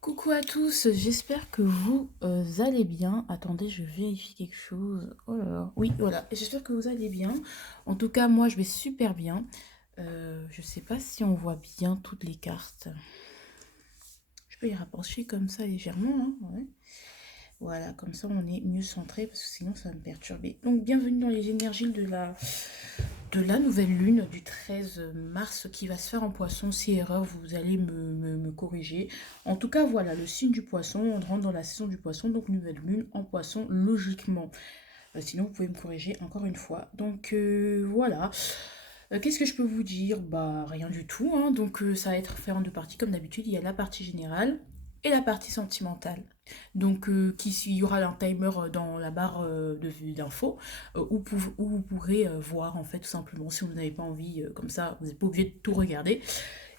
Coucou à tous, j'espère que vous allez bien. Attendez, je vérifie quelque chose. Oh là là. Oui, voilà. J'espère que vous allez bien. En tout cas, moi, je vais super bien. Je sais pas si on voit bien toutes les cartes. Je peux y rapprocher comme ça légèrement, hein, ouais. Voilà, comme ça, on est mieux centré parce que sinon, ça va me perturber. Donc, bienvenue dans les énergies de la nouvelle lune du 13 mars qui va se faire en poisson. Si erreur, vous allez me corriger. En tout cas, voilà, le signe du poisson, on rentre dans la saison du poisson, donc nouvelle lune en poisson, logiquement. Sinon, vous pouvez me corriger encore une fois. Donc, voilà. Qu'est-ce que je peux vous dire? Bah, rien du tout, hein. Donc, ça va être fait en deux parties, comme d'habitude. Il y a la partie générale et la partie sentimentale. Donc, il y aura un timer dans la barre d'infos où vous pourrez voir, en fait, tout simplement, si vous n'avez pas envie, comme ça, vous n'êtes pas obligé de tout regarder.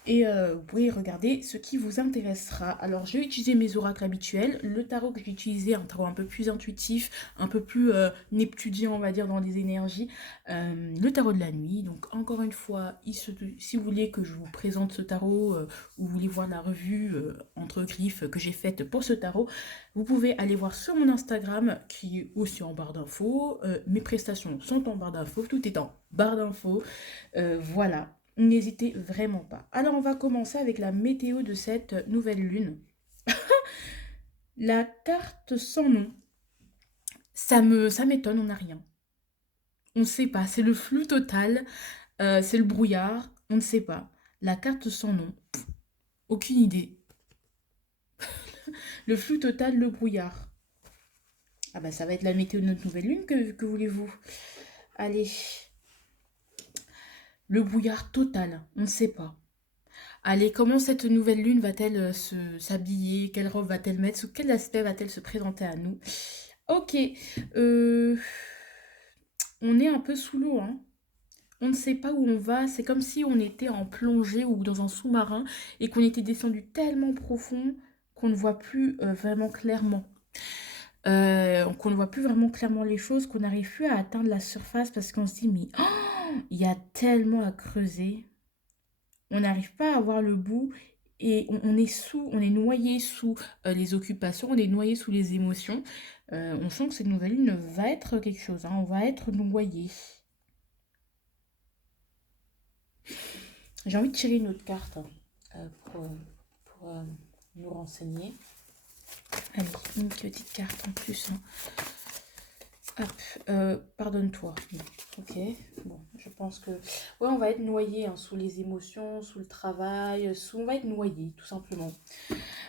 Et vous pourrez regarder ce qui vous intéressera. Alors, je vais utiliser mes oracles habituels. Le tarot que j'ai utilisé, un tarot un peu plus intuitif, un peu plus neptudien, on va dire, dans les énergies. Le tarot de la nuit. Donc, encore une fois, si vous voulez que je vous présente ce tarot ou vous voulez voir la revue entre griffes que j'ai faite pour ce tarot, vous pouvez aller voir sur mon Instagram qui est aussi en barre d'infos. Mes prestations sont en barre d'infos. Tout est en barre d'infos. Voilà. N'hésitez vraiment pas. Alors, on va commencer avec la météo de cette nouvelle lune. La carte sans nom, ça m'étonne, on n'a rien. On ne sait pas, c'est le flou total, c'est le brouillard, on ne sait pas. La carte sans nom, aucune idée. Le flou total, le brouillard. Ah bah ça va être la météo de notre nouvelle lune, que voulez-vous? Allez, le brouillard total, on ne sait pas. Allez, comment cette nouvelle lune va-t-elle s'habiller? Quelle robe va-t-elle mettre? Sous quel aspect va-t-elle se présenter à nous? Ok, euh, on est un peu sous l'eau, hein. On ne sait pas où on va. C'est comme si on était en plongée ou dans un sous-marin et qu'on était descendu tellement profond qu'on ne voit plus vraiment clairement. Qu'on ne voit plus vraiment clairement les choses, qu'on n'arrive plus à atteindre la surface parce qu'on se dit, mais oh, il y a tellement à creuser. On n'arrive pas à voir le bout et on est noyé sous les occupations, on est noyé sous les émotions. On sent que cette nouvelle lune va être quelque chose, hein, on va être noyé. J'ai envie de tirer une autre carte pour nous renseigner. Allez, une petite carte en plus, hein. Hop, pardonne-toi. Ok, bon, je pense que... Ouais, on va être noyé hein, sous les émotions, sous le travail, on va être noyé, tout simplement.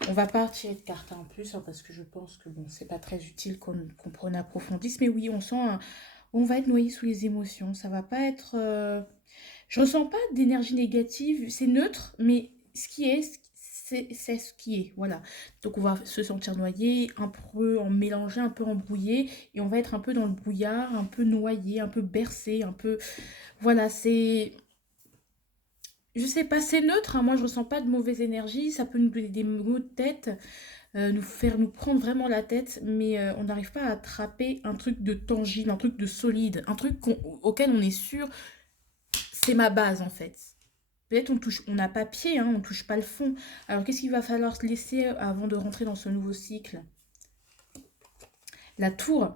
On va pas tirer de cartes en plus, hein, parce que je pense que bon, c'est pas très utile qu'on approfondisse, mais oui, on va être noyé sous les émotions. Ça va pas être... Je ressens pas d'énergie négative, c'est neutre, mais ce qui est, c'est ce qui est, voilà. Donc on va se sentir noyé, un peu en mélangé, un peu embrouillé, et on va être un peu dans le brouillard, un peu noyé, un peu bercé, un peu... Voilà, c'est... Je sais pas, c'est neutre, hein, moi je ressens pas de mauvaise énergie, ça peut nous donner des maux de tête, nous prendre vraiment la tête, mais on n'arrive pas à attraper un truc de tangible, un truc de solide, un truc auquel on est sûr, c'est ma base en fait. Peut-être on n'a pas pied, hein, on touche pas le fond. Alors qu'est-ce qu'il va falloir se laisser avant de rentrer dans ce nouveau cycle? La tour.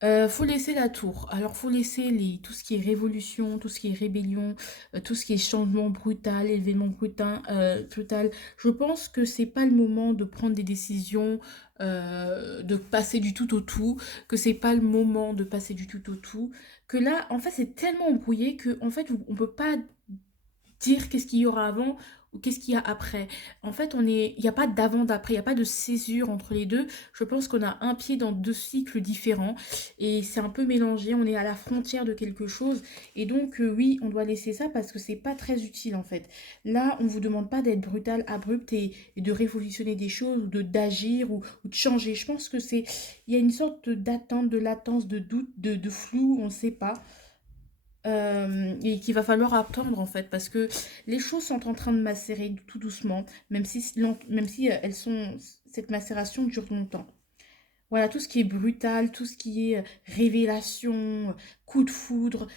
Faut laisser la tour. Alors faut laisser tout ce qui est révolution, tout ce qui est rébellion, tout ce qui est changement brutal, événement brutal. Je pense que c'est pas le moment de prendre des décisions, de passer du tout au tout, que c'est pas le moment de passer du tout au tout, que là en fait c'est tellement embrouillé que en fait on peut pas dire qu'est-ce qu'il y aura avant ou qu'est-ce qu'il y a après. En fait, il n'y a pas d'avant, d'après, il n'y a pas de césure entre les deux. Je pense qu'on a un pied dans deux cycles différents et c'est un peu mélangé. On est à la frontière de quelque chose et donc oui, on doit laisser ça parce que c'est pas très utile en fait. Là, on vous demande pas d'être brutal, abrupt et de révolutionner des choses ou de d'agir ou de changer. Je pense que il y a une sorte d'attente, de latence, de doute, de flou, on ne sait pas et qu'il va falloir attendre en fait parce que les choses sont en train de macérer tout doucement même si cette macération dure longtemps. Voilà, tout ce qui est brutal, tout ce qui est révélation, coup de foudre,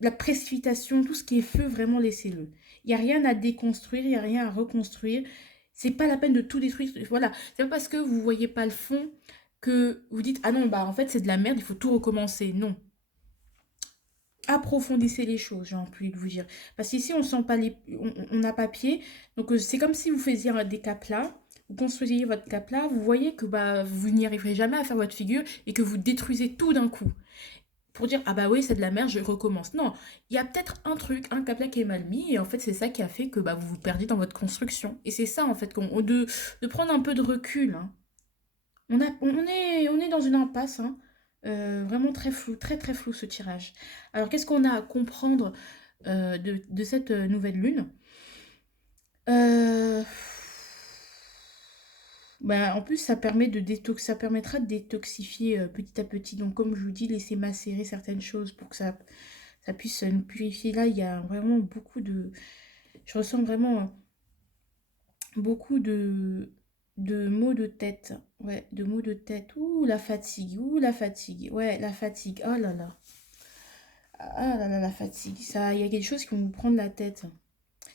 la précipitation, tout ce qui est feu, vraiment laissez-le. Il n'y a rien à déconstruire, il n'y a rien à reconstruire. C'est pas la peine de tout détruire. Voilà, c'est pas parce que vous voyez pas le fond que vous dites, ah non, bah en fait c'est de la merde, il faut tout recommencer. Non, approfondissez les choses, j'ai envie de vous dire. Parce qu'ici, on sent pas on n'a pas pied. Donc, c'est comme si vous faisiez des caplas. Vous construisiez votre capla, vous voyez que bah, vous n'y arriverez jamais à faire votre figure et que vous détruisez tout d'un coup. Pour dire, ah bah oui, c'est de la merde, je recommence. Non, il y a peut-être un truc, un capla qui est mal mis, et en fait, c'est ça qui a fait que bah, vous vous perdez dans votre construction. Et c'est ça, en fait, de prendre un peu de recul. Hein. On est dans une impasse, hein. Vraiment très flou, très très flou ce tirage. Alors qu'est-ce qu'on a à comprendre de cette nouvelle lune? Euh, Bah, en plus, ça permettra de détoxifier petit à petit. Donc comme je vous dis, laissez macérer certaines choses pour que ça puisse nous purifier. Là, il y a vraiment beaucoup de... Je ressens vraiment beaucoup de maux de tête. Ouais, de maux de tête. Ouh, la fatigue. Ouh, la fatigue. Ouais, la fatigue. Oh là là. Ah là là, la fatigue. Ça, il y a quelque chose qui va vous prendre la tête.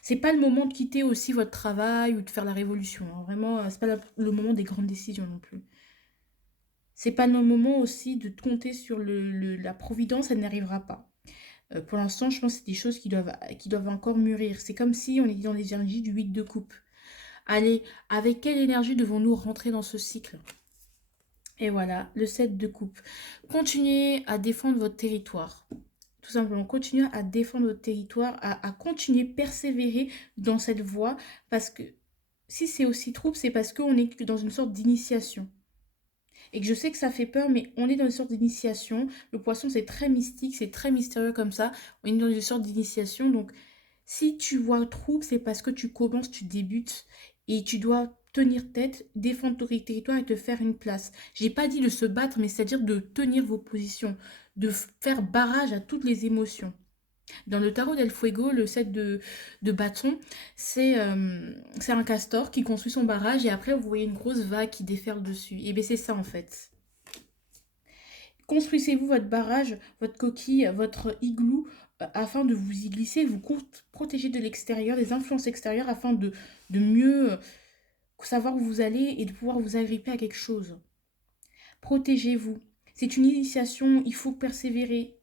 C'est pas le moment de quitter aussi votre travail ou de faire la révolution. Hein. Vraiment, c'est pas le moment des grandes décisions non plus. C'est pas le moment aussi de compter sur la providence, elle n'arrivera pas. Pour l'instant, je pense que c'est des choses qui doivent encore mûrir. C'est comme si on était dans les énergies du 8 de coupe. Allez, avec quelle énergie devons-nous rentrer dans ce cycle? Et voilà, le 7 de coupe. Continuez à défendre votre territoire. Tout simplement, continuez à défendre votre territoire, à continuer, persévérer dans cette voie. Parce que si c'est aussi trouble, c'est parce qu'on est dans une sorte d'initiation. Et que je sais que ça fait peur, mais on est dans une sorte d'initiation. Le poisson, c'est très mystique, c'est très mystérieux comme ça. On est dans une sorte d'initiation. Donc, si tu vois trouble, c'est parce que tu commences, tu débutes. Et tu dois tenir tête, défendre ton territoire et te faire une place. J'ai pas dit de se battre, mais c'est-à-dire de tenir vos positions, de faire barrage à toutes les émotions. Dans le tarot del Fuego, le set de bâton, c'est un castor qui construit son barrage et après vous voyez une grosse vague qui déferle dessus. Et bien c'est ça en fait. Construisez-vous votre barrage, votre coquille, votre igloo afin de vous y glisser, vous protéger de l'extérieur, des influences extérieures afin de mieux savoir où vous allez et de pouvoir vous agripper à quelque chose. Protégez-vous. C'est une initiation, il faut persévérer,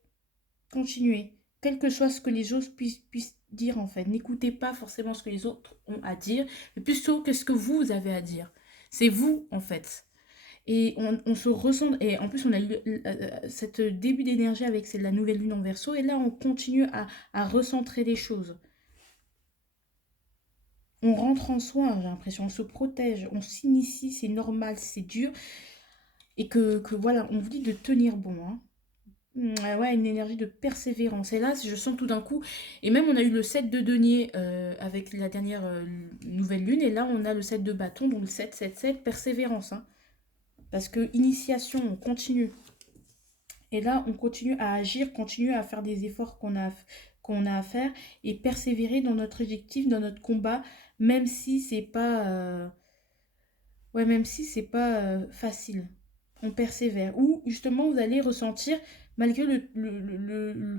continuer. Quel que soit ce que les autres puissent dire en fait. N'écoutez pas forcément ce que les autres ont à dire, mais plutôt qu'est-ce que vous avez à dire. C'est vous en fait. Et on se ressent, et en plus on a eu cette début d'énergie avec la nouvelle lune en Verseau, et là on continue à recentrer les choses. On rentre en soi, j'ai l'impression, on se protège, on s'initie, c'est normal, c'est dur, et que voilà, on vous dit de tenir bon, hein. Ouais, une énergie de persévérance. Et là, je sens tout d'un coup, et même on a eu le 7 de denier avec la dernière nouvelle lune, et là on a le 7 de bâton, donc le 7, 7, 7, persévérance. Hein. Parce que initiation, on continue. Et là, on continue à agir, continue à faire des efforts qu'on a à faire et persévérer dans notre objectif, dans notre combat, même si c'est pas, ouais, même si c'est pas facile. On persévère. Ou justement, vous allez ressentir, malgré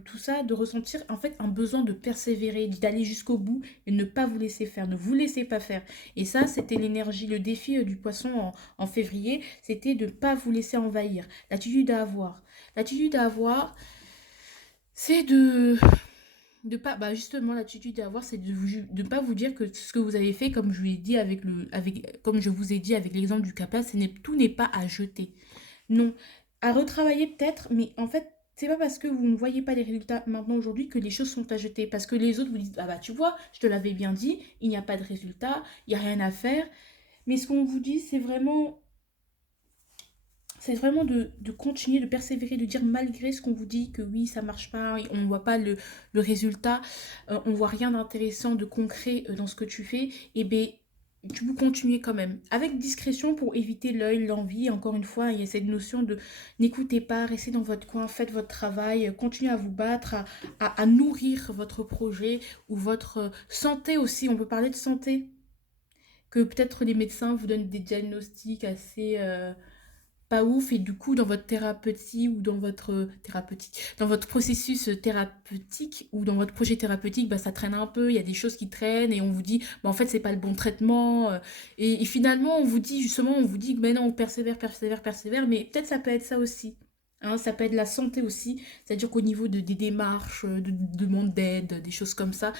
tout ça, de ressentir en fait un besoin de persévérer, d'aller jusqu'au bout et ne pas vous laisser faire, ne vous laissez pas faire. Et ça, c'était l'énergie, le défi du poisson en février, c'était de ne pas vous laisser envahir. L'attitude à avoir. L'attitude à avoir, c'est de pas bah justement l'attitude à avoir c'est de pas vous dire que ce que vous avez fait comme je vous ai dit comme je vous ai dit avec l'exemple du capa tout n'est pas à jeter non à retravailler peut-être mais en fait c'est pas parce que vous ne voyez pas les résultats maintenant aujourd'hui que les choses sont à jeter parce que les autres vous disent ah bah tu vois je te l'avais bien dit il n'y a pas de résultat il n'y a rien à faire mais ce qu'on vous dit c'est vraiment de continuer, de persévérer, de dire malgré ce qu'on vous dit que oui, ça marche pas, on ne voit pas le résultat, on voit rien d'intéressant, de concret dans ce que tu fais, et bien tu vous continuez quand même. Avec discrétion pour éviter l'œil, l'envie, encore une fois, il y a cette notion de n'écoutez pas, restez dans votre coin, faites votre travail, continuez à vous battre, à nourrir votre projet ou votre santé aussi, on peut parler de santé, que peut-être les médecins vous donnent des diagnostics assez... pas ouf et du coup dans votre thérapeutique ou dans votre thérapeutique, dans votre processus thérapeutique ou dans votre projet thérapeutique, bah, ça traîne un peu, il y a des choses qui traînent et on vous dit, bah, en fait c'est pas le bon traitement et finalement on vous dit justement, on vous dit que ben non, on persévère, persévère, persévère, mais peut-être ça peut être ça aussi. Hein, ça peut être la santé aussi, c'est-à-dire qu'au niveau des démarches, de demande d'aide, des choses comme ça,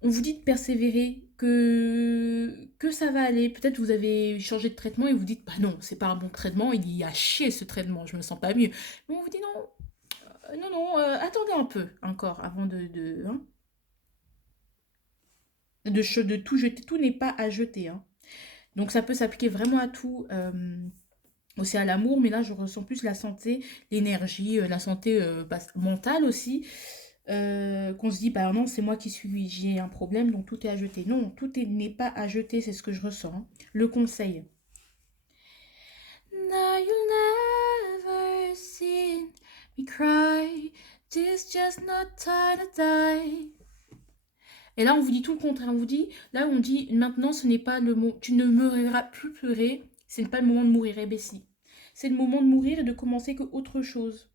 on vous dit de persévérer, que ça va aller. Peut-être vous avez changé de traitement et vous dites, bah non, c'est pas un bon traitement, il y a chier ce traitement, je me sens pas mieux. Mais on vous dit non, non, non, attendez un peu encore avant de tout jeter. Tout n'est pas à jeter. Hein. Donc ça peut s'appliquer vraiment à tout. Aussi à l'amour, mais là je ressens plus la santé, l'énergie, la santé mentale aussi. Qu'on se dit, bah non, c'est moi qui suis, j'ai un problème, donc tout est à jeter. Non, n'est pas à jeter, c'est ce que je ressens. Hein. Le conseil. Now you'll never see me cry, this just not time to die. Et là, on vous dit tout le contraire. On vous dit, là, on dit, maintenant, ce n'est pas le mot, tu ne mourras plus pleurer, ce n'est pas le moment de mourir, Bessie. C'est le moment de mourir et de commencer que autre chose.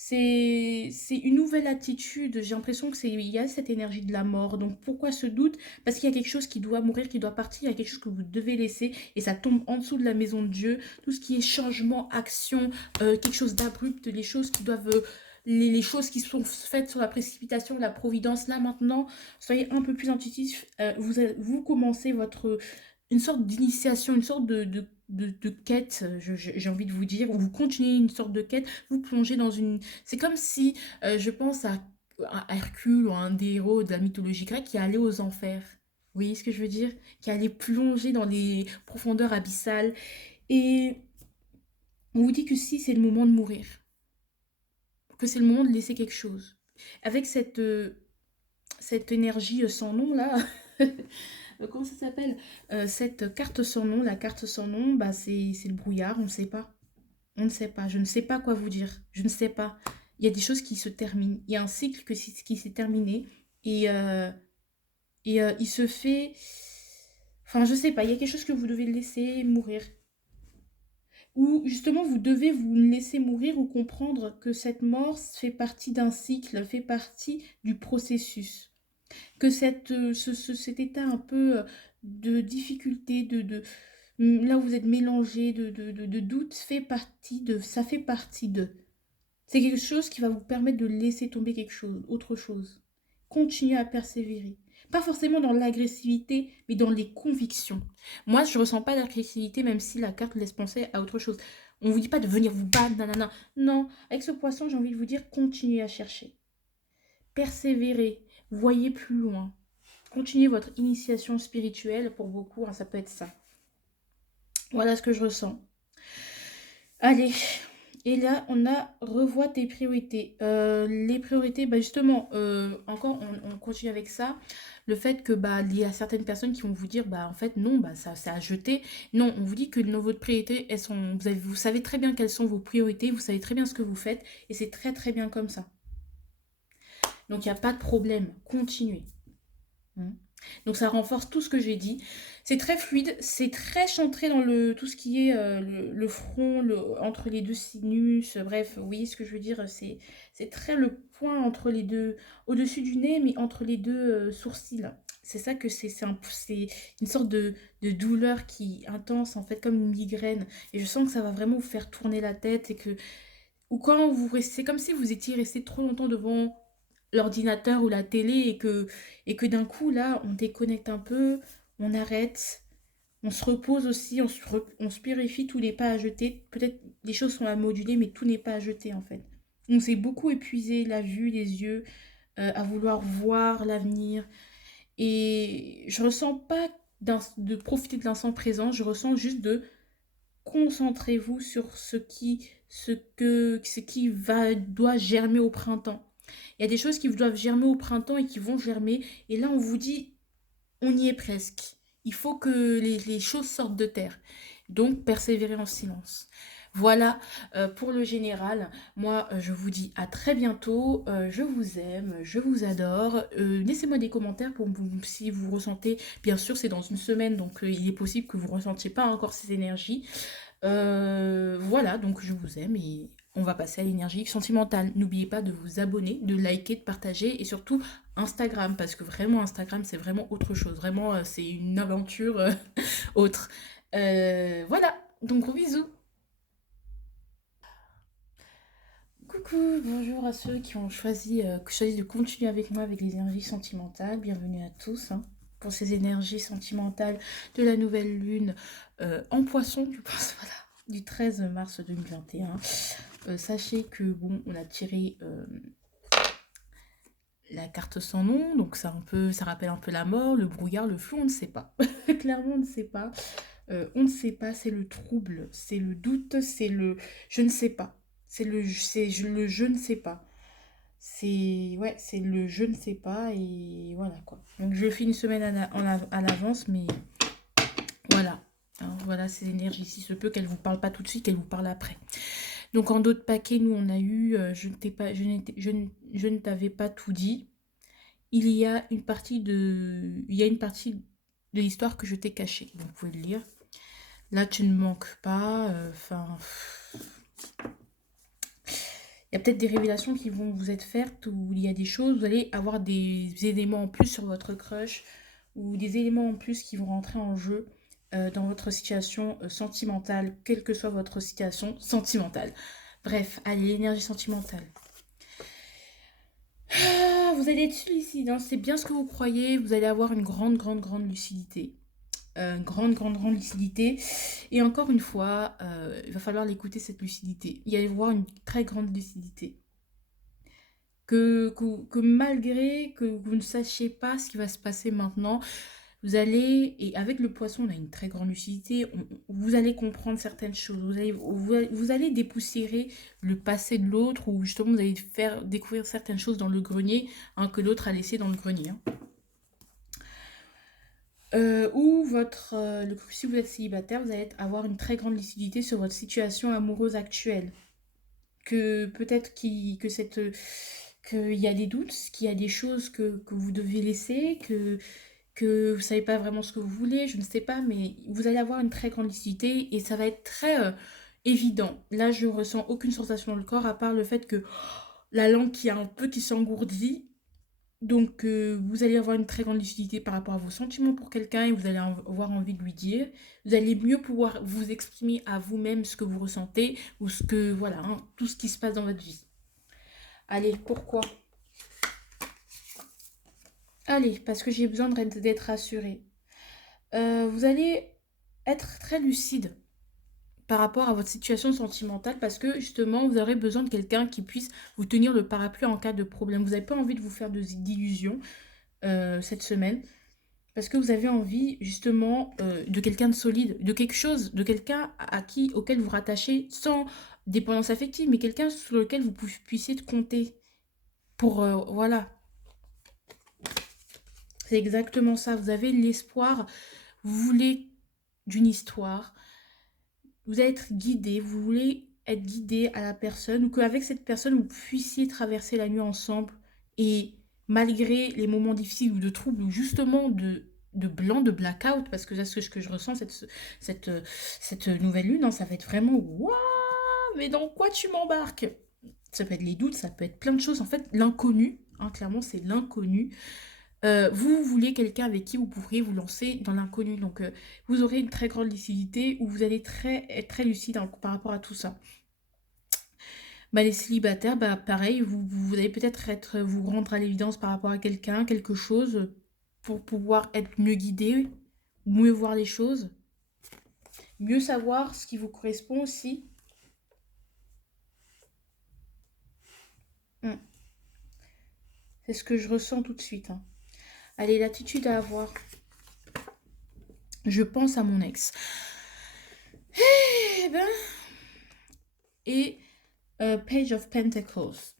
C'est une nouvelle attitude. J'ai l'impression que il y a cette énergie de la mort. Donc pourquoi ce doute? Parce qu'il y a quelque chose qui doit mourir, qui doit partir. Il y a quelque chose que vous devez laisser et ça tombe en dessous de la maison de Dieu. Tout ce qui est changement, action, quelque chose d'abrupt, les choses qui doivent les choses qui sont faites sur la précipitation, la providence. Là maintenant, soyez un peu plus intuitif. Vous commencez une sorte d'initiation, une sorte de quête, j'ai envie de vous dire, ou vous continuez une sorte de quête, vous plongez dans une... C'est comme si, je pense à Hercule ou à un des héros de la mythologie grecque qui allait aux enfers. Vous voyez ce que je veux dire? Qui allait plonger dans les profondeurs abyssales. Et on vous dit que si c'est le moment de mourir, que c'est le moment de laisser quelque chose. Avec cette énergie sans nom là, comment ça s'appelle cette carte sans nom, la carte sans nom, bah c'est le brouillard, on ne sait pas. On ne sait pas, je ne sais pas quoi vous dire, je ne sais pas. Il y a des choses qui se terminent, il y a un cycle qui s'est terminé et, il se fait... Enfin, je sais pas, il y a quelque chose que vous devez laisser mourir. Ou justement, vous devez vous laisser mourir ou comprendre que cette mort fait partie d'un cycle, fait partie du processus. Que cet état un peu de difficulté, là où vous êtes mélangé, de doute, ça fait partie de. C'est quelque chose qui va vous permettre de laisser tomber quelque chose, autre chose. Continuez à persévérer. Pas forcément dans l'agressivité, mais dans les convictions. Moi, je ne ressens pas d'agressivité, même si la carte laisse penser à autre chose. On ne vous dit pas de venir vous battre, nanana. Non, avec ce poisson, j'ai envie de vous dire, continuez à chercher. Persévérez, voyez plus loin. Continuez votre initiation spirituelle, pour beaucoup, hein, ça peut être ça. Voilà ce que je ressens. Allez, et là, on a revois tes priorités. Les priorités, bah justement, encore, on continue avec ça. Le fait que bah il y a certaines personnes qui vont vous dire bah en fait non, bah ça c'est à jeter. Non, on vous dit que dans votre priorité, elles sont, vous savez très bien quelles sont vos priorités, vous savez très bien ce que vous faites, et c'est très très bien comme ça. Donc il n'y a pas de problème, continuez. Donc ça renforce tout ce que j'ai dit. C'est très fluide, c'est très centré dans tout ce qui est le front, entre les deux sinus. Bref, vous voyez ce que je veux dire, c'est très le point entre les deux, au-dessus du nez, mais entre les deux sourcils. C'est ça que c'est une sorte de douleur qui est intense, en fait, comme une migraine. Et je sens que ça va vraiment vous faire tourner la tête et que... Ou quand vous restez... C'est comme si vous étiez resté trop longtemps devant l'ordinateur ou la télé et que d'un coup là on déconnecte un peu, on arrête, on se repose aussi, on se purifie, tout n'est pas à jeter, peut-être les choses sont à moduler mais tout n'est pas à jeter en fait. On s'est beaucoup épuisé la vue, les yeux, à vouloir voir l'avenir et je ressens pas de profiter de l'instant présent, je ressens juste de concentrez-vous sur doit germer au printemps. Il y a des choses qui doivent germer au printemps et qui vont germer. Et là, on vous dit, on y est presque. Il faut que les choses sortent de terre. Donc, persévérer en silence. Voilà pour le général. Moi, je vous dis à très bientôt. Je vous aime, je vous adore. Laissez-moi des commentaires si vous ressentez. Bien sûr, c'est dans une semaine, donc il est possible que vous ne ressentiez pas encore ces énergies. Voilà, donc je vous aime et on va passer à l'énergie sentimentale. N'oubliez pas de vous abonner, de liker, de partager et surtout Instagram parce que vraiment Instagram c'est vraiment autre chose. Vraiment c'est une aventure autre. Voilà, donc gros bisous. Coucou, bonjour à ceux qui ont choisi de continuer avec moi avec les énergies sentimentales. Bienvenue à tous hein, pour ces énergies sentimentales de la nouvelle lune en poisson, je pense, voilà, du 13 mars 2021. Sachez que, bon, on a tiré la carte sans nom, donc ça rappelle un peu la mort, le brouillard, le flou, on ne sait pas. Clairement, on ne sait pas. On ne sait pas, c'est le trouble, c'est le doute, c'est le je ne sais pas. Le je ne sais pas. C'est le je ne sais pas et voilà quoi. Donc je fais une semaine à l'avance, mais voilà. Alors, voilà ces énergies. Si se peut qu'elles ne vous parlent pas tout de suite, qu'elles vous parlent après. Donc en d'autres paquets, nous on a eu je ne t'avais pas tout dit. Il y a une partie de l'histoire que je t'ai cachée. Vous pouvez le lire. Là, tu ne manques pas. Enfin, il y a peut-être des révélations qui vont vous être faites où il y a des choses, vous allez avoir des éléments en plus sur votre crush ou des éléments en plus qui vont rentrer en jeu dans votre situation sentimentale, quelle que soit votre situation sentimentale. Bref, allez, l'énergie sentimentale. Ah, vous allez être lucide, hein, c'est bien ce que vous croyez, vous allez avoir une grande lucidité. Grande lucidité. Et encore une fois, il va falloir l'écouter, cette lucidité. Il va y avoir une très grande lucidité. Que malgré que vous ne sachiez pas ce qui va se passer maintenant, vous allez, et avec le poisson, on a une très grande lucidité, vous allez comprendre certaines choses, vous allez dépoussiérer le passé de l'autre, ou justement vous allez faire découvrir certaines choses dans le grenier hein, que l'autre a laissé dans le grenier. Hein. Ou si vous êtes célibataire, vous allez avoir une très grande lucidité sur votre situation amoureuse actuelle. Que peut-être qu'il y a des doutes, qu'il y a des choses que vous devez laisser, que vous ne savez pas vraiment ce que vous voulez, je ne sais pas, mais vous allez avoir une très grande lucidité et ça va être très évident. Là, je ne ressens aucune sensation dans le corps à part le fait que la langue qui a un peu qui s'engourdit. Donc, vous allez avoir une très grande lucidité par rapport à vos sentiments pour quelqu'un et vous allez avoir envie de lui dire. Vous allez mieux pouvoir vous exprimer à vous-même ce que vous ressentez ou ce que, voilà, hein, tout ce qui se passe dans votre vie. Allez, pourquoi? Allez, parce que j'ai besoin d'être rassurée. Vous allez être très lucide par rapport à votre situation sentimentale parce que justement, vous aurez besoin de quelqu'un qui puisse vous tenir le parapluie en cas de problème. Vous n'avez pas envie de vous faire d'illusions cette semaine. Parce que vous avez envie justement de quelqu'un de solide, de quelque chose, de quelqu'un auquel vous rattachez sans dépendance affective, mais quelqu'un sur lequel vous puissiez compter. Pour voilà, c'est exactement ça. Vous avez l'espoir, vous voulez d'une histoire, vous allez être guidé, vous voulez être guidé à la personne, ou qu'avec cette personne vous puissiez traverser la nuit ensemble et malgré les moments difficiles ou de troubles ou justement de blanc, de blackout, parce que c'est ce que je ressens, cette nouvelle lune, hein, ça va être vraiment waouh, mais dans quoi tu m'embarques? Ça peut être les doutes, ça peut être plein de choses. En fait, l'inconnu, hein, clairement, c'est l'inconnu. Vous voulez quelqu'un avec qui vous pourriez vous lancer dans l'inconnu. Donc, vous aurez une très grande lucidité où vous allez être très lucide hein, par rapport à tout ça. Bah, les célibataires, bah, pareil, vous allez peut-être vous rendre à l'évidence par rapport à quelqu'un, quelque chose, pour pouvoir être mieux guidé, mieux voir les choses, mieux savoir ce qui vous correspond aussi. Hmm. C'est ce que je ressens tout de suite. Hein. Allez, l'attitude à avoir. Je pense à mon ex. Eh ben... Et Page of Pentacles.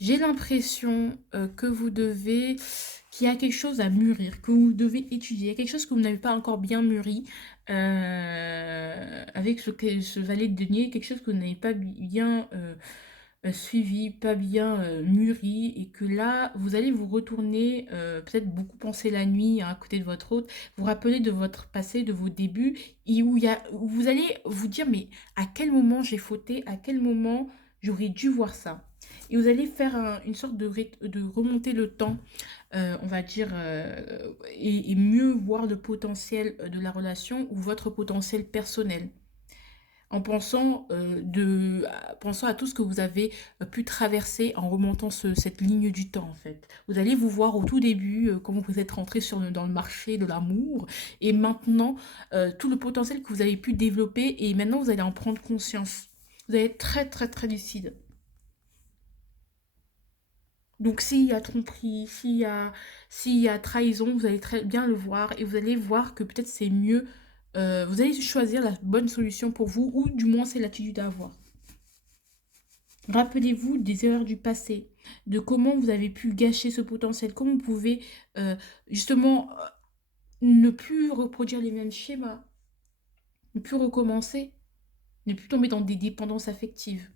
J'ai l'impression que qu'il y a quelque chose à mûrir, que vous devez étudier, il y a quelque chose que vous n'avez pas encore bien mûri avec ce valet de denier, quelque chose que vous n'avez pas bien suivi, pas bien mûri, et que là, vous allez vous retourner, peut-être beaucoup penser la nuit hein, à côté de votre hôte, vous rappeler de votre passé, de vos débuts, et où vous allez vous dire, mais à quel moment j'ai fauté, à quel moment j'aurais dû voir ça. Et vous allez faire une sorte de remonter le temps, on va dire, et mieux voir le potentiel de la relation ou votre potentiel personnel en pensant, pensant à tout ce que vous avez pu traverser en remontant cette ligne du temps, en fait. Vous allez vous voir au tout début, comment vous êtes rentré dans le marché de l'amour, et maintenant, tout le potentiel que vous avez pu développer, et maintenant, vous allez en prendre conscience. Vous allez être très, très, très lucide. Donc, s'il y a tromperie, s'il y a trahison, vous allez très bien le voir, et vous allez voir que peut-être c'est mieux. Vous allez choisir la bonne solution pour vous, ou du moins c'est l'attitude à avoir. Rappelez-vous des erreurs du passé, de comment vous avez pu gâcher ce potentiel, comment vous pouvez justement ne plus reproduire les mêmes schémas, ne plus recommencer, ne plus tomber dans des dépendances affectives.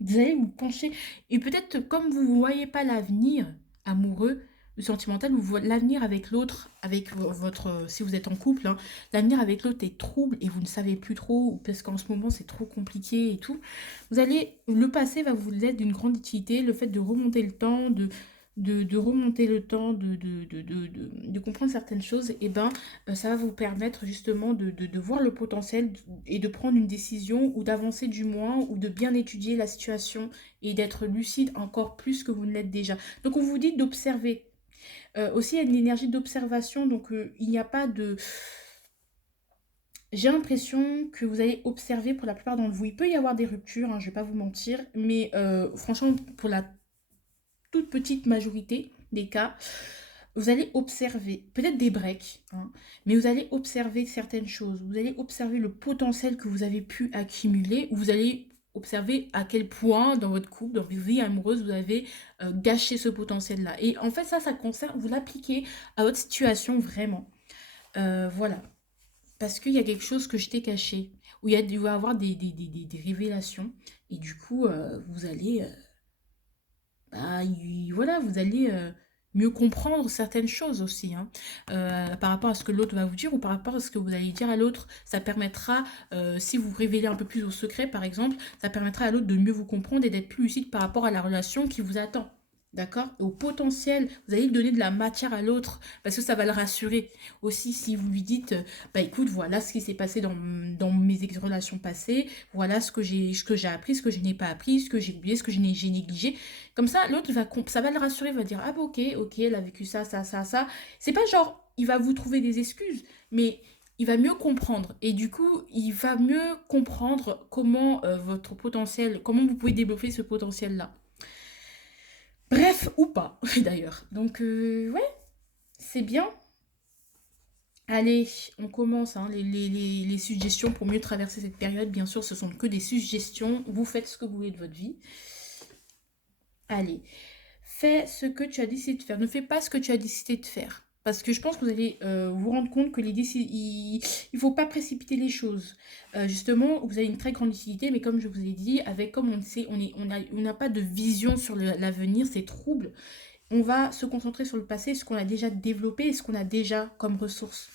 Vous allez vous pencher et peut-être comme vous ne voyez pas l'avenir amoureux ou sentimental, vous voyez l'avenir avec l'autre, avec votre, si vous êtes en couple, hein, l'avenir avec l'autre est trouble et vous ne savez plus trop, parce qu'en ce moment c'est trop compliqué et tout. Le passé va vous être d'une grande utilité, le fait de remonter le temps, de remonter le temps, de comprendre certaines choses, et ben ça va vous permettre justement de voir le potentiel et de prendre une décision ou d'avancer du moins ou de bien étudier la situation et d'être lucide encore plus que vous ne l'êtes déjà. Donc on vous dit d'observer. Aussi, il y a une énergie d'observation, donc il n'y a pas de... J'ai l'impression que vous allez observer pour la plupart d'entre vous. Il peut y avoir des ruptures, hein, je ne vais pas vous mentir, mais franchement, pour la toute petite majorité des cas, vous allez observer, peut-être des breaks, hein, mais vous allez observer certaines choses. Vous allez observer le potentiel que vous avez pu accumuler, ou vous allez observer à quel point dans votre couple, dans votre vie amoureuse, vous avez gâché ce potentiel-là. Et en fait, ça concerne, vous l'appliquez à votre situation vraiment. Voilà. Parce qu'il y a quelque chose que je t'ai caché, où il va y avoir des révélations, et du coup, vous allez bah, voilà, vous allez mieux comprendre certaines choses aussi, hein, par rapport à ce que l'autre va vous dire ou par rapport à ce que vous allez dire à l'autre. Ça permettra, si vous révélez un peu plus vos secrets, par exemple, ça permettra à l'autre de mieux vous comprendre et d'être plus lucide par rapport à la relation qui vous attend. D'accord? Au potentiel, vous allez donner de la matière à l'autre parce que ça va le rassurer. Aussi, si vous lui dites, bah écoute, voilà ce qui s'est passé dans mes relations passées, voilà ce que j'ai appris, ce que je n'ai pas appris, ce que j'ai oublié, ce que j'ai négligé. Comme ça, l'autre ça va le rassurer, va dire, ah bah ok, ok, elle a vécu ça, ça, ça, ça. C'est pas genre, il va vous trouver des excuses, mais il va mieux comprendre. Et du coup, il va mieux comprendre comment votre potentiel, comment vous pouvez développer ce potentiel-là. Bref, ou pas, d'ailleurs. Donc, ouais, c'est bien. Allez, on commence, hein, les suggestions pour mieux traverser cette période. Bien sûr, ce sont que des suggestions. Vous faites ce que vous voulez de votre vie. Allez, fais ce que tu as décidé de faire. Ne fais pas ce que tu as décidé de faire. Parce que je pense que vous allez vous rendre compte que il ne faut pas précipiter les choses. Justement, vous avez une très grande utilité, mais comme je vous ai dit, avec comme on le sait, on n'a pas de vision sur l'avenir, c'est trouble. On va se concentrer sur le passé, ce qu'on a déjà développé et ce qu'on a déjà comme ressources.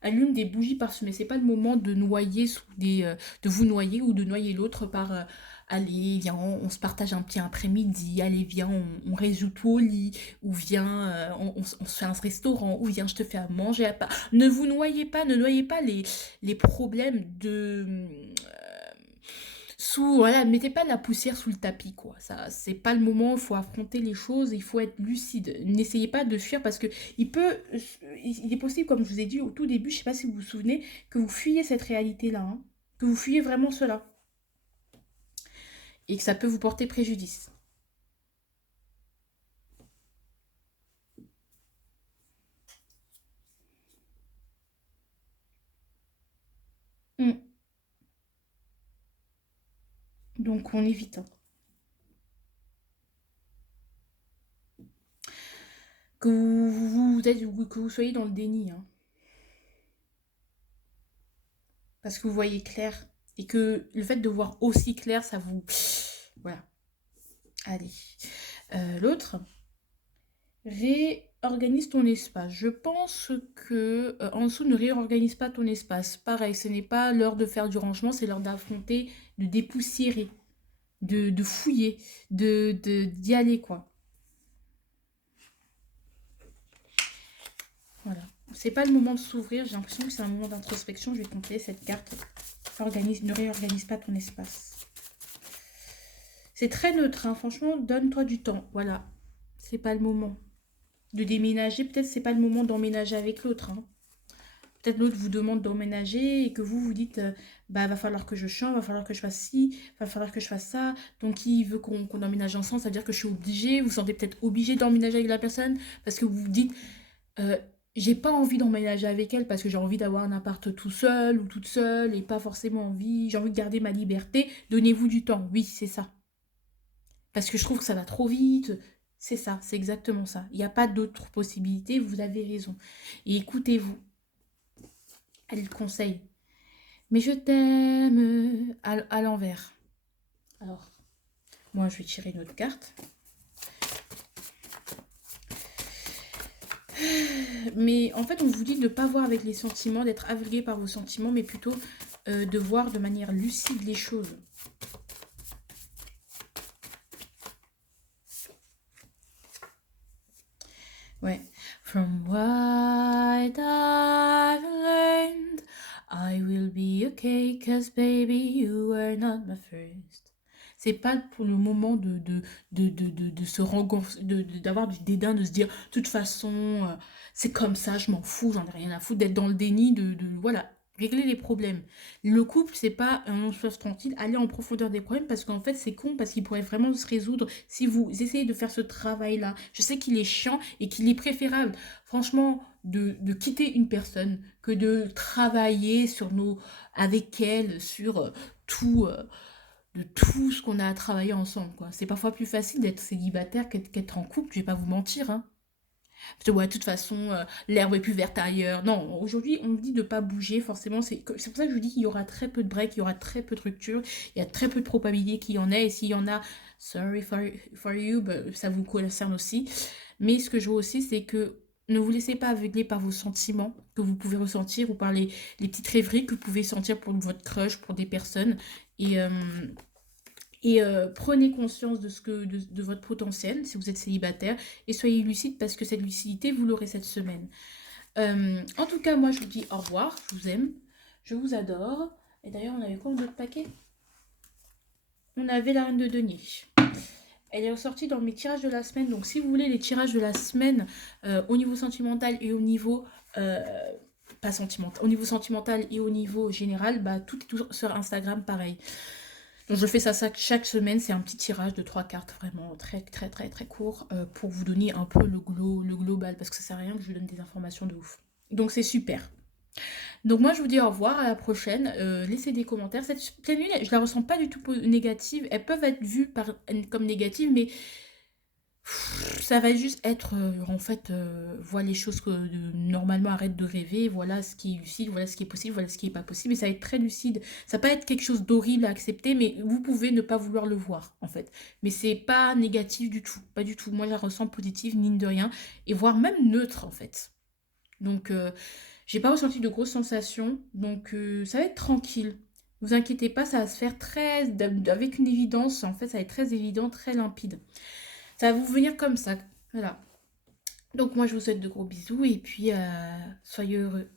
Allume des bougies parsemées. C'est pas le moment de noyer de vous noyer ou de noyer l'autre par allez, viens, on se partage un petit après-midi, allez, viens, on résout tout au lit, ou viens, on se fait un restaurant, ou viens, je te fais à manger à part. Ne vous noyez pas, ne noyez pas les problèmes voilà, mettez pas de la poussière sous le tapis, quoi. Ça, c'est pas le moment, il faut affronter les choses, il faut être lucide. N'essayez pas de fuir parce que il est possible, comme je vous ai dit au tout début, je sais pas si vous vous souvenez, que vous fuyez cette réalité-là, hein, que vous fuyez vraiment cela, et que ça peut vous porter préjudice. Mm. Donc, on évite, hein. Que vous soyez dans le déni, hein, parce que vous voyez clair. Et que le fait de voir aussi clair, ça vous... Voilà. Allez. L'autre, réorganise ton espace. Je pense que en dessous, ne réorganise pas ton espace. Pareil, ce n'est pas l'heure de faire du rangement, c'est l'heure d'affronter, de dépoussiérer, de fouiller, d'y aller, quoi. Voilà. C'est pas le moment de s'ouvrir, j'ai l'impression que c'est un moment d'introspection. Je vais compter cette carte. Ne réorganise pas ton espace. C'est très neutre, hein. Franchement, donne-toi du temps. Voilà. C'est pas le moment de déménager. Peut-être c'est pas le moment d'emménager avec l'autre, hein. Peut-être l'autre vous demande d'emménager et que vous dites bah va falloir que je change, va falloir que je fasse ci, va falloir que je fasse ça. Donc il veut qu'on emménage ensemble, ça veut dire que je suis obligée. Vous vous sentez peut-être obligé d'emménager avec la personne parce que vous vous dites euh, j'ai pas envie d'emménager avec elle parce que j'ai envie d'avoir un appart tout seul ou toute seule et pas forcément envie, j'ai envie de garder ma liberté. Donnez-vous du temps, oui c'est ça. Parce que je trouve que ça va trop vite. C'est ça, c'est exactement ça. Il n'y a pas d'autre possibilité, vous avez raison. Et écoutez-vous. Allez, le conseil. Mais je t'aime à l'envers. Alors, moi, je vais tirer une autre carte. Mais en fait, on vous dit de ne pas voir avec les sentiments, d'être aveuglé par vos sentiments, mais plutôt de voir de manière lucide les choses. Ouais. From what I've learned, I will be okay, cause baby, you are not my first. C'est pas pour le moment de se rengonfler, d'avoir du dédain, de se dire, de toute façon, c'est comme ça, je m'en fous, j'en ai rien à foutre, d'être dans le déni, voilà, régler les problèmes. Le couple, c'est pas un long fleuve tranquille, aller en profondeur des problèmes, parce qu'en fait, c'est con, parce qu'il pourrait vraiment se résoudre si vous essayez de faire ce travail-là. Je sais qu'il est chiant et qu'il est préférable, franchement, de quitter une personne que de travailler avec elle, sur tout... de tout ce qu'on a à travailler ensemble, quoi. C'est parfois plus facile d'être célibataire qu'être en couple, je vais pas vous mentir, hein. Parce que, ouais, de toute façon, l'herbe est plus verte ailleurs. Non, aujourd'hui, on me dit de pas bouger, forcément. C'est pour ça que je vous dis qu'il y aura très peu de breaks, il y aura très peu de ruptures, il y a très peu de probabilité qu'il y en ait. Et s'il y en a, sorry for you, bah, ça vous concerne aussi. Mais ce que je vois aussi, c'est que ne vous laissez pas aveugler par vos sentiments que vous pouvez ressentir ou par les petites rêveries que vous pouvez sentir pour votre crush, pour des personnes. Et, prenez conscience de votre potentiel si vous êtes célibataire et soyez lucide parce que cette lucidité, vous l'aurez cette semaine. En tout cas, moi, je vous dis au revoir. Je vous aime. Je vous adore. Et d'ailleurs, on avait quoi dans notre paquet? On avait la reine de denier. Elle est ressortie dans mes tirages de la semaine. Donc, si vous voulez les tirages de la semaine au niveau sentimental et au niveau... pas sentimental, au niveau sentimental et au niveau général, bah, tout est toujours sur Instagram, pareil. Donc je fais ça chaque semaine, c'est un petit tirage de 3 cartes, vraiment très très très très court, pour vous donner un peu le global, parce que ça sert à rien que je vous donne des informations de ouf. Donc c'est super. Donc moi je vous dis au revoir, à la prochaine, laissez des commentaires. Cette pleine lune, je la ressens pas du tout négative, elles peuvent être vues comme négatives, mais ça va juste être, en fait, vois les choses que normalement arrête de rêver, voilà ce qui est lucide, voilà ce qui est possible, voilà ce qui n'est pas possible, et ça va être très lucide. Ça va pas être quelque chose d'horrible à accepter, mais vous pouvez ne pas vouloir le voir, en fait. Mais c'est pas négatif du tout, pas du tout. Moi, je la ressens positive, mine de rien, et voire même neutre, en fait. Donc, j'ai pas ressenti de grosses sensations, donc ça va être tranquille. Vous inquiétez pas, ça va se faire avec une évidence, en fait, ça va être très évident, très limpide. Ça va vous venir comme ça. Voilà. Donc moi, je vous souhaite de gros bisous et puis soyez heureux.